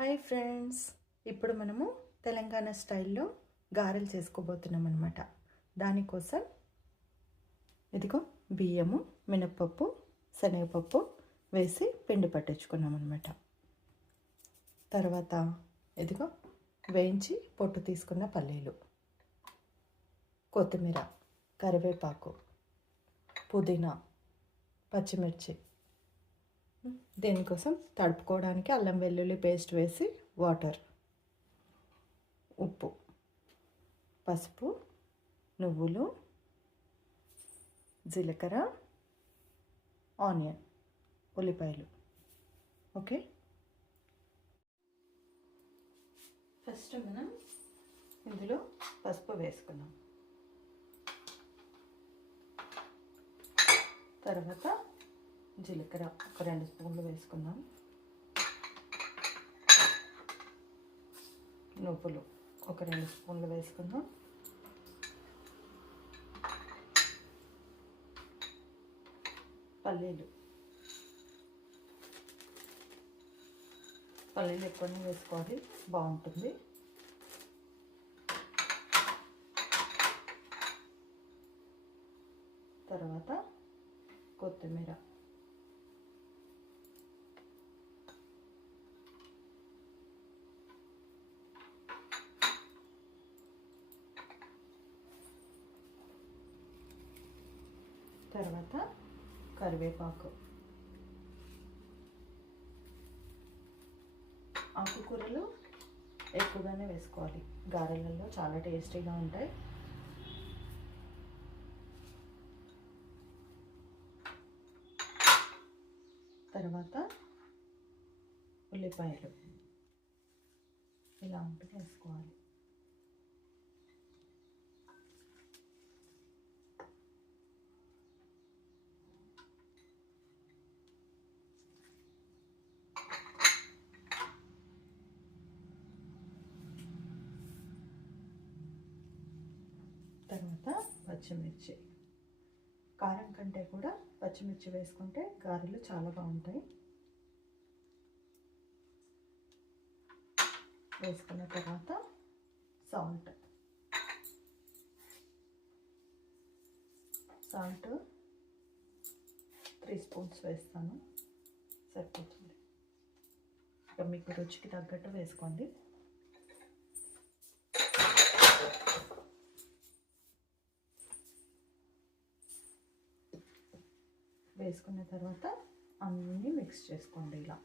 Hi friends. ఇప్పుడు మనము తెలంగాణ స్టైల్లో గారెలు చేసుకోబోతున్నాం అనమాట దానికోసం ఇదిగో బియ్యము మినప్పప్పు శనగపప్పు వేసి పిండి పట్టించుకున్నాం అనమాట తర్వాత ఇదిగో వేయించి పొట్టు తీసుకున్న పల్లీలు కొత్తిమీర కరివేపాకు పుదీనా పచ్చిమిర్చి దీనికోసం? తడుపుకోవడానికి అల్లం వెల్లుల్లి పేస్ట్ వేసి వాటర్ ఉప్పు పసుపు నువ్వులు జీలకర్ర ఆనియన్ ఉల్లిపాయలు. ఓకే? ఫస్ట్ మనం ఇందులో పసుపు వేసుకున్నాం తర్వాత జీలకర్ర ఒక రెండు స్పూన్లు వేసుకుందాం. నువ్వులు ఒక రెండు స్పూన్లు వేసుకుందాం. పల్లీలు. పల్లీలు ఎక్కువనే వేసుకోవాలి బాగుంటుంది. తర్వాత కొత్తిమీర. తర్వాత కరివేపాకు. ఆకుకూరలు ఎక్కువగానే వేసుకోవాలి. గారెలలో చాలా టేస్టీగా ఉంటాయి. తర్వాత ఉల్లిపాయలు. ఇలా ఉంటుంది వేసుకోవాలి. తర్వాత పచ్చిమిర్చి. కారం కంటే కూడా పచ్చిమిర్చి వేసుకుంటే గారెలు చాలా బాగుంటాయి. వేసుకున్న తర్వాత సాల్ట్. సాల్ట్ త్రీ స్పూన్స్ వేస్తాను. సరిపోతుంది. ఇక మీకు రుచికి తగ్గట్టు వేసుకోండి. వేసుకున్న తర్వాత అన్నీ మిక్స్ చేసుకోండి ఇలా.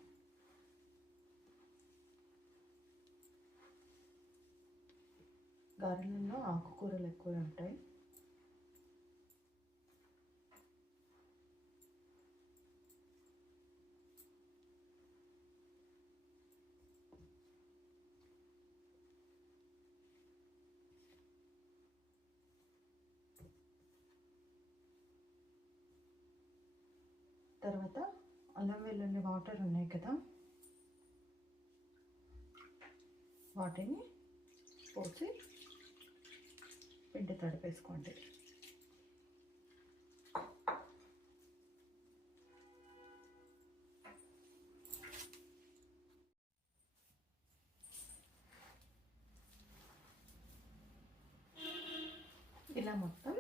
గారెలలో ఆకుకూరలు ఎక్కువ ఉంటాయి. తర్వాత అల్లం వెల్లుల్లి వాటర్ ఉన్నాయి కదా వాటిని పోసి పిండి తడిపేసుకోండి. ఇలా మొత్తం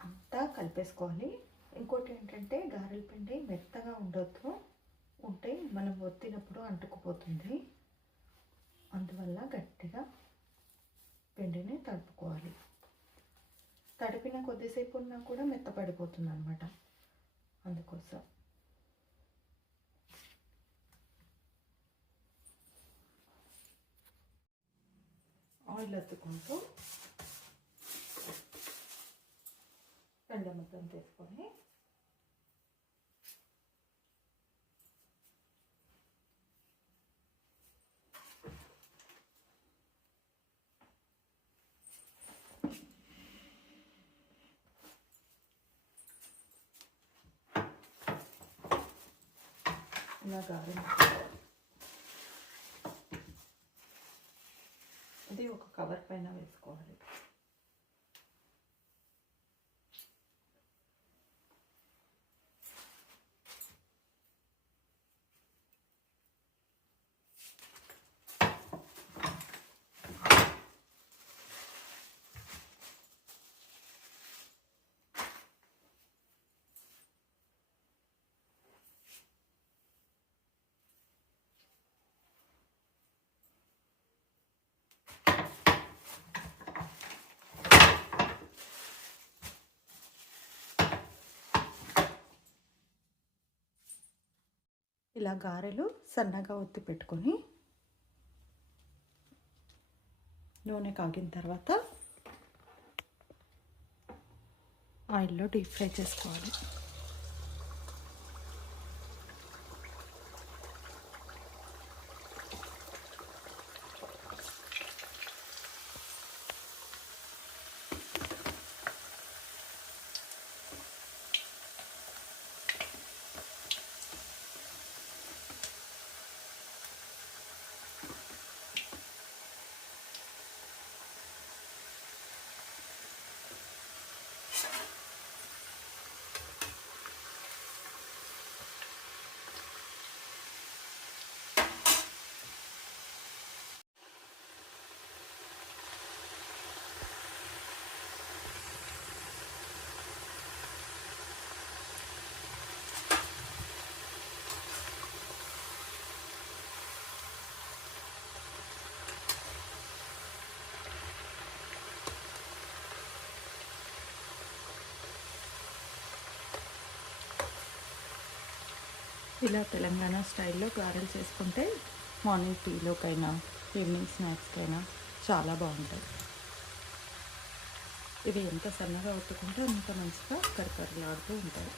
అంతా కలిపేసుకోవాలి. ఇంకోటి ఏంటంటే గారెల పిండి మెత్తగా ఉండొద్దు. ఉంటే మనం ఒత్తినప్పుడు అంటుకుపోతుంది. అందువల్ల గట్టిగా పిండిని తడుపుకోవాలి. తడిపిన కొద్దిసేపు ఉన్నా కూడా మెత్తపడిపోతుంది అనమాట అందుకోసం. ఆయిల్ ఎత్తుకుంటూ పెండ మొత్తం తీసుకొని ఇలా గాలి ఇది ఒక కవర్ పైన వేసుకోవాలి ఇలా గారెలు సన్నగా ఒత్తి పెట్టుకొని నూనె కాగిన తర్వాత ఆయిల్లో డీప్ ఫ్రై చేసుకోవాలి. ఇలా తెలంగాణ స్టైల్లో గారెలు చేసుకుంటే మార్నింగ్ టీలోకైనా ఈవినింగ్ స్నాక్స్కైనా చాలా బాగుంటాయి. ఇవి ఎంత సన్నగా ఒత్తుకుంటే అంత మంచిగా కరకరలాడుతూ ఉంటాయి.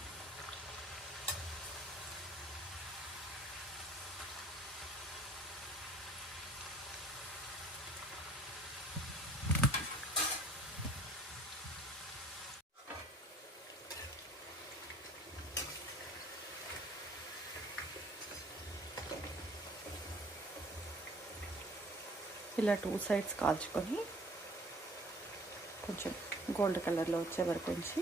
ఇలా టూ సైడ్స్ కాల్చుకొని కొంచెం గోల్డ్ కలర్లో వచ్చే వరకు ఉంచి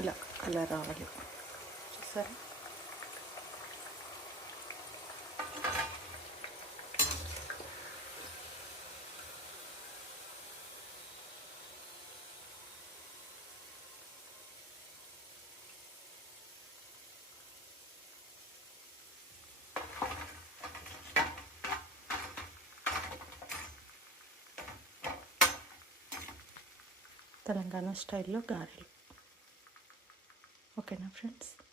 ఇలా కలర్ రావాలి. చూసారా? తెలంగాణ స్టైల్లో గారెలు. ఓకేనా ఫ్రెండ్స్?